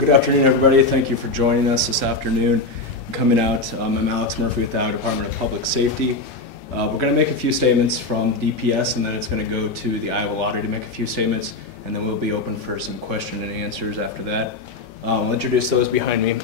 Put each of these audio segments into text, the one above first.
Good afternoon, everybody. Thank you for joining us this afternoon and coming out. I'm Alex Murphy with the Iowa Department of Public Safety. We're going to make a few statements from DPS, and then it's going to go to the Iowa Lottery to make a few statements, and then we'll be open for some question and answers after that. I'll introduce those behind me.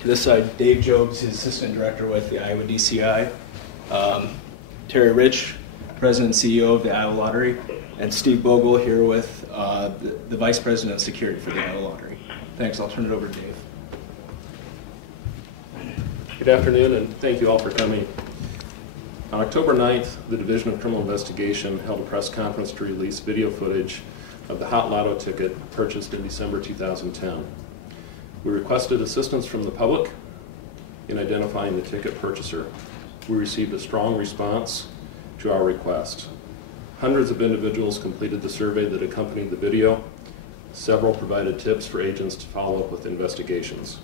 To this side, Dave Jobes, his Assistant Director with the Iowa DCI. Terry Rich, President and CEO of the Iowa Lottery, and Steve Bogle here with the Vice President of Security for the Iowa Lottery. Thanks. I'll turn it over to Dave. Good afternoon, and thank you all for coming. On October 9th, the Division of Criminal Investigation held a press conference to release video footage of the Hot Lotto ticket purchased in December 2010. We requested assistance from the public in identifying the ticket purchaser. We received a strong response to our request. Hundreds of individuals completed the survey that accompanied the video. Several provided tips for agents to follow up with investigations.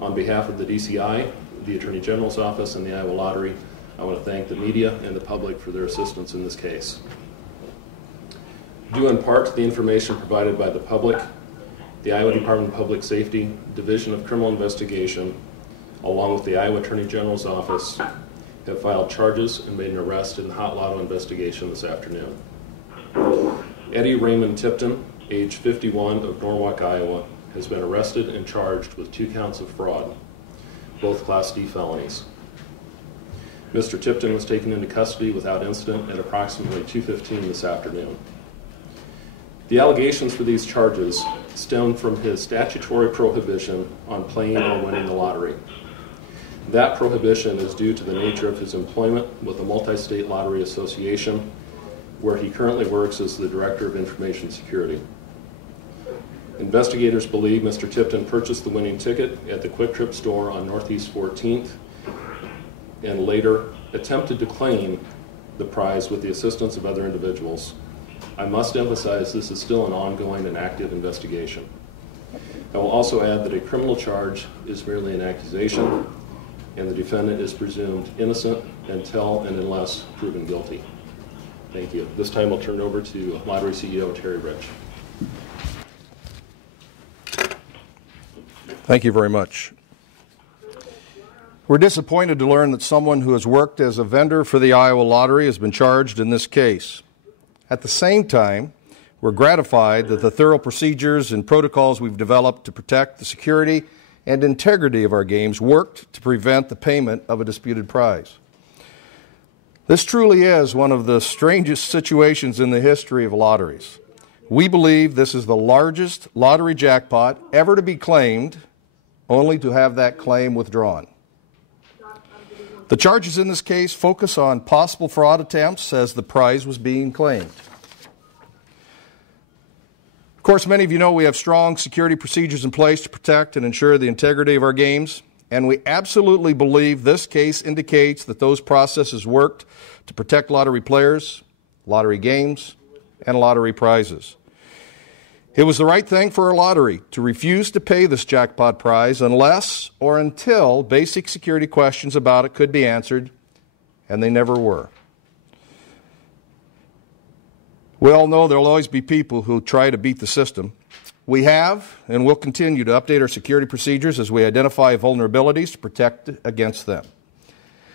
On behalf of the DCI, the Attorney General's Office, and the Iowa Lottery, I want to thank the media and the public for their assistance in this case. Due in part to the information provided by the public, the Iowa Department of Public Safety, Division of Criminal Investigation, along with the Iowa Attorney General's Office, have filed charges and made an arrest in the Hot Lotto investigation this afternoon. Eddie Raymond Tipton, age 51, of Norwalk, Iowa, has been arrested and charged with 2 counts of fraud, both Class D felonies. Mr. Tipton was taken into custody without incident at approximately 2:15 this afternoon. The allegations for these charges stem from his statutory prohibition on playing or winning the lottery. That prohibition is due to the nature of his employment with the Multi-State Lottery Association, where he currently works as the Director of Information Security. Investigators believe Mr. Tipton purchased the winning ticket at the Quick Trip store on Northeast 14th and later attempted to claim the prize with the assistance of other individuals. I must emphasize this is still an ongoing and active investigation. I will also add that a criminal charge is merely an accusation, and the defendant is presumed innocent until and unless proven guilty. Thank you. This time I'll turn it over to Lottery CEO Terry Rich. Thank you very much. We're disappointed to learn that someone who has worked as a vendor for the Iowa Lottery has been charged in this case. At the same time, we're gratified that the thorough procedures and protocols we've developed to protect the security and integrity of our games worked to prevent the payment of a disputed prize. This truly is one of the strangest situations in the history of lotteries. We believe this is the largest lottery jackpot ever to be claimed, only to have that claim withdrawn. The charges in this case focus on possible fraud attempts as the prize was being claimed. Of course, many of you know we have strong security procedures in place to protect and ensure the integrity of our games, and we absolutely believe this case indicates that those processes worked to protect lottery players, lottery games, and lottery prizes. It was the right thing for a lottery to refuse to pay this jackpot prize unless or until basic security questions about it could be answered, and they never were. We all know there will always be people who try to beat the system. We have and will continue to update our security procedures as we identify vulnerabilities to protect against them.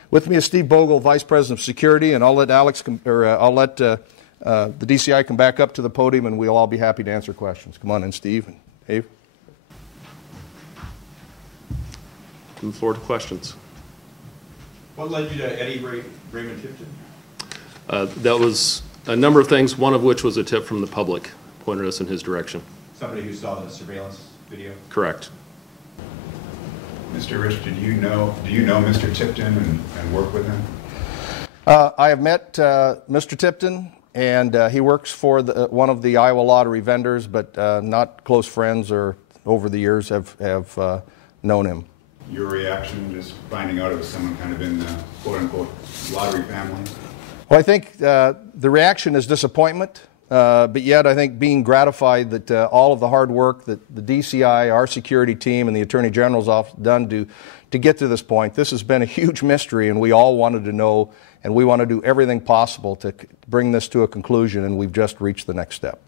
With me is Steve Bogle, Vice President of Security, and I'll let the DCI come back up to the podium, and we'll all be happy to answer questions. Come on in, Steve and Dave. To the floor to questions. What led you to Eddie Raymond Tipton? That was a number of things, one of which was a tip from the public, pointed us in his direction. Somebody who saw the surveillance video? Correct. Mr. Rich, do you know Mr. Tipton and work with him? I have met Mr. Tipton, and he works for one of the Iowa Lottery vendors, but not close friends or over the years have known him. Your reaction just finding out it was someone kind of in the quote-unquote lottery family? Well, I think the reaction is disappointment, but yet I think being gratified that all of the hard work that the DCI, our security team, and the Attorney General's office done to get to this point. This has been a huge mystery, and we all wanted to know, and we want to do everything possible to bring this to a conclusion, and we've just reached the next step.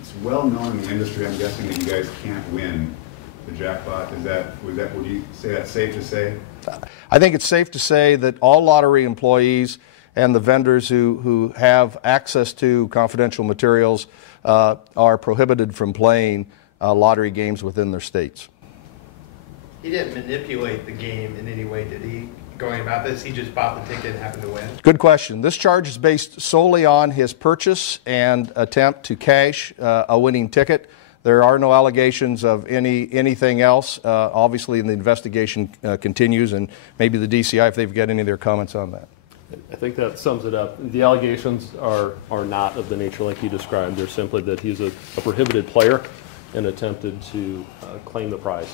It's well known in the industry, I'm guessing, that you guys can't win the jackpot? Would you say that's safe to say? I think it's safe to say that all lottery employees and the vendors who have access to confidential materials are prohibited from playing lottery games within their states. He didn't manipulate the game in any way, did he? Going about this, he just bought the ticket and happened to win? Good question. This charge is based solely on his purchase and attempt to cash a winning ticket. There are no allegations of anything else. Obviously, the investigation continues, and maybe the DCI, if they've got any of their comments on that. I think that sums it up. The allegations are not of the nature like you described. They're simply that he's a prohibited player and attempted to claim the prize.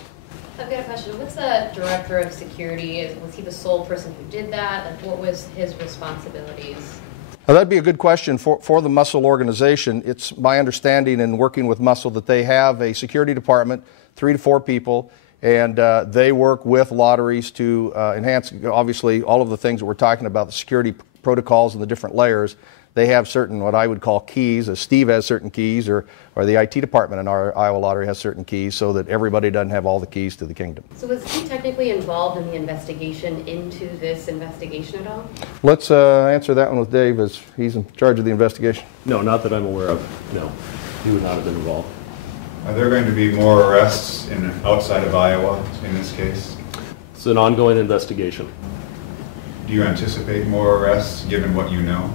I've got a question. What's the director of security? Was he the sole person who did that? Like, what was his responsibilities? Now, that'd be a good question for the Muscle organization. It's my understanding in working with Muscle that they have a security department, 3 to 4 people, and they work with lotteries to enhance, obviously, all of the things that we're talking about, the security protocols and the different layers. They have certain, what I would call keys, as Steve has certain keys, or the IT department in our Iowa Lottery has certain keys, so that everybody doesn't have all the keys to the kingdom. So was he technically involved in the investigation into this investigation at all? Let's answer that one with Dave, as he's in charge of the investigation. No, not that I'm aware of. No, he would not have been involved. Are there going to be more arrests outside of Iowa in this case? It's an ongoing investigation. Do you anticipate more arrests given what you know?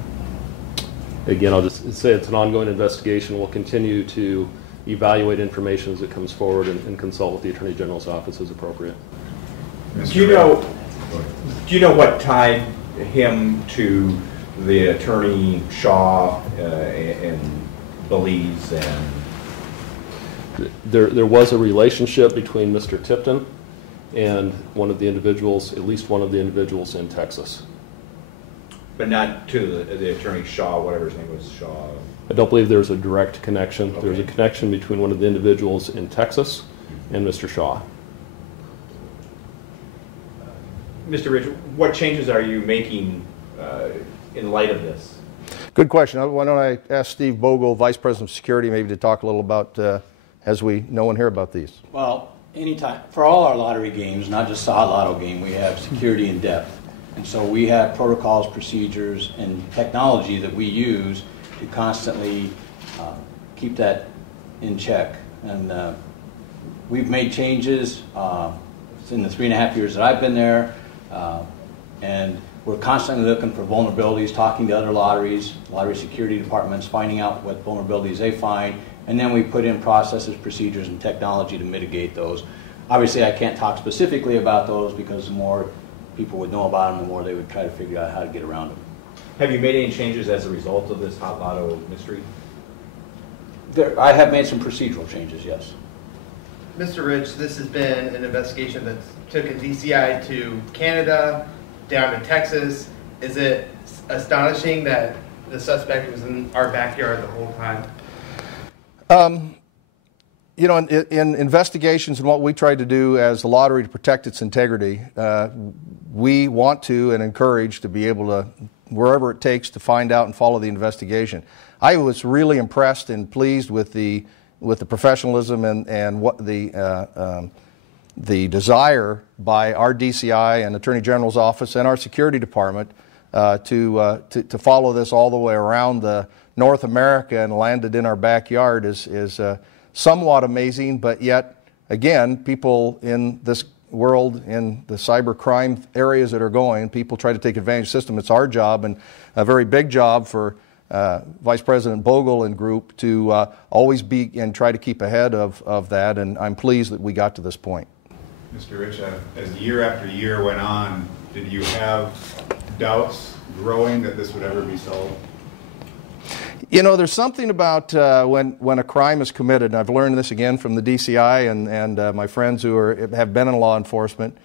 Again, I'll just say it's an ongoing investigation. We'll continue to evaluate information as it comes forward and consult with the Attorney General's office as appropriate. Do you know what tied him to the attorney Shaw and Belize and? There was a relationship between Mr. Tipton and one of the individuals, at least one of the individuals in Texas. But not to the attorney Shaw, whatever his name was, Shaw. I don't believe there's a direct connection. Okay. There's a connection between one of the individuals in Texas and Mr. Shaw. Mr. Rich, what changes are you making in light of this? Good question. Why don't I ask Steve Bogle, Vice President of Security, maybe to talk a little about, as we know and hear about these. Well, anytime, for all our lottery games, not just the hot lotto game, we have security in depth. And so we have protocols, procedures, and technology that we use to constantly keep that in check. And we've made changes in the 3.5 years that I've been there, and we're constantly looking for vulnerabilities, talking to other lotteries, lottery security departments, finding out what vulnerabilities they find, and then we put in processes, procedures, and technology to mitigate those. Obviously, I can't talk specifically about those because the more people would know about them, the more they would try to figure out how to get around them. Have you made any changes as a result of this hot lotto mystery? I have made some procedural changes, yes. Mr. Rich, this has been an investigation that took a DCI to Canada, down to Texas. Is it astonishing that the suspect was in our backyard the whole time? You know, in investigations and what we try to do as a lottery to protect its integrity, we want to and encourage to be able to, wherever it takes, to find out and follow the investigation. I was really impressed and pleased with the professionalism and what the desire by our DCI and Attorney General's office and our security department to follow this all the way around North America and landed in our backyard is somewhat amazing, but yet, again, people in this world, in the cyber crime areas that are going, people try to take advantage of the system. It's our job, and a very big job for Vice President Bogle and group to always be and try to keep ahead of that, and I'm pleased that we got to this point. Mr. Rich, as year after year went on, did you have doubts growing that this would ever be solved? You know, there's something about when a crime is committed, and I've learned this again from the DCI and my friends who have been in law enforcement.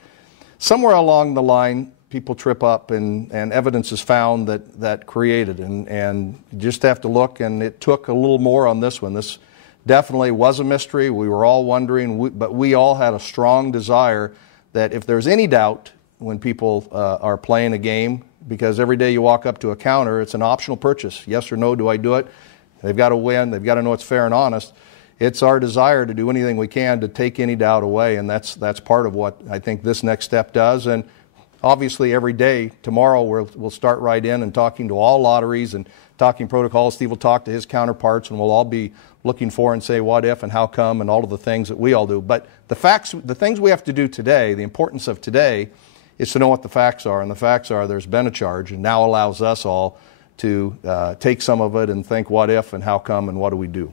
Somewhere along the line, people trip up and evidence is found that created, and you just have to look, and it took a little more on this one. This definitely was a mystery. We were all wondering, but we all had a strong desire that if there's any doubt when people are playing a game, because every day you walk up to a counter, it's an optional purchase. Yes or no, do I do it? They've got to win. They've got to know it's fair and honest. it's our desire to do anything we can to take any doubt away, and that's part of what I think this next step does. And obviously every day, tomorrow we'll start right in and talking to all lotteries and talking protocols. Steve will talk to his counterparts, and we'll all be looking for and say what if and how come and all of the things that we all do. But the things we have to do today, the importance of today, is to know what the facts are. And the facts are there's been a charge, and now allows us all to take some of it and think what if and how come and what do we do.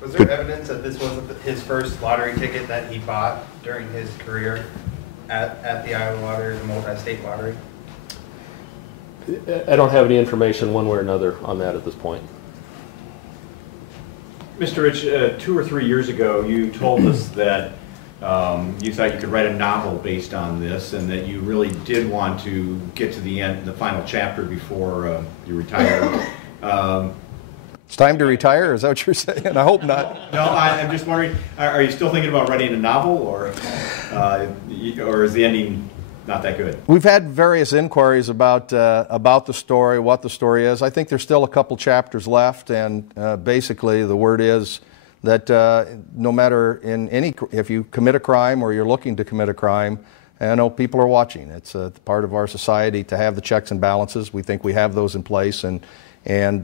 Was there evidence that this wasn't his first lottery ticket that he bought during his career at the Iowa Lottery or the multi-state lottery? I don't have any information one way or another on that at this point. Mr. Rich, 2 or 3 years ago, you told us that you thought you could write a novel based on this, and that you really did want to get to the end, the final chapter before you retired. It's time to retire? Is that what you're saying? I hope not. No, I'm just wondering, are you still thinking about writing a novel, or is the ending not that good? We've had various inquiries about the story, what the story is. I think there's still a couple chapters left, and basically the word is that no matter if you commit a crime or you're looking to commit a crime, I know people are watching. It's a part of our society to have the checks and balances. We think we have those in place, and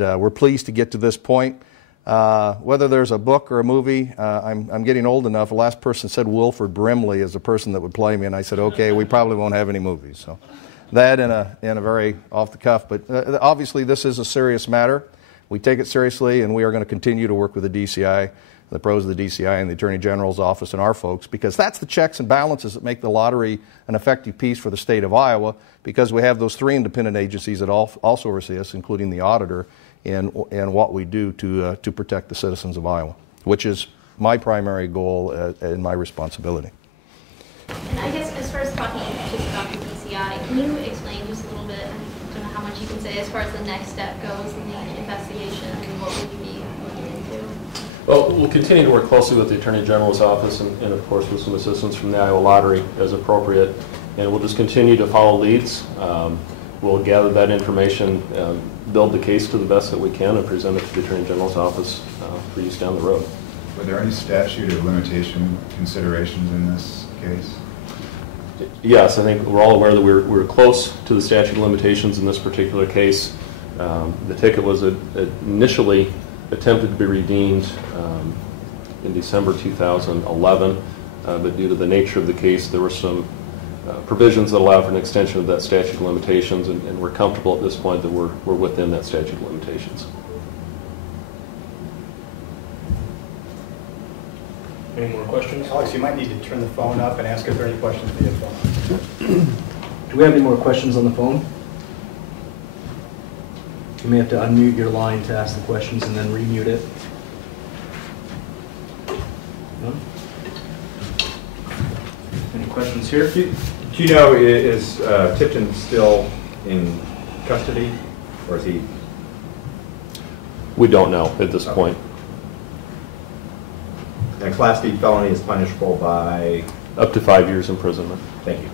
we're pleased to get to this point. Whether there's a book or a movie, I'm getting old enough. The last person said Wilford Brimley is the person that would play me, and I said, okay, we probably won't have any movies. So that in a very off the cuff, but obviously this is a serious matter. We take it seriously, and we are going to continue to work with the DCI, the pros of the DCI and the Attorney General's office and our folks, because that's the checks and balances that make the lottery an effective piece for the state of Iowa, because we have those 3 independent agencies that also oversee us, including the auditor, in what we do to protect the citizens of Iowa, which is my primary goal and my responsibility. And I guess as far as talking just about the DCI, can you explain just a little bit, I don't know how much you can say, as far as the next step goes in the investigation? I mean, what would you be looking into? Well, we'll continue to work closely with the Attorney General's office and of course with some assistance from the Iowa Lottery as appropriate, and we'll just continue to follow leads. We'll gather that information, build the case to the best that we can, and present it to the Attorney General's office for use down the road. Were there any statute of limitation considerations in this case? Yes, I think we're all aware that we're close to the statute of limitations in this particular case. The ticket was initially attempted to be redeemed in December 2011, but due to the nature of the case, there were some provisions that allow for an extension of that statute of limitations, and we're comfortable at this point that we're within that statute of limitations. Any more questions? Alex, you might need to turn the phone up and ask if there are any questions via phone. Do we have any more questions on the phone? You may have to unmute your line to ask the questions and then remute it. No? Any questions here? Do you know, is Tipton still in custody, or is he? We don't know at this point. And Class D felony is punishable by? Up to 5 years imprisonment. Thank you.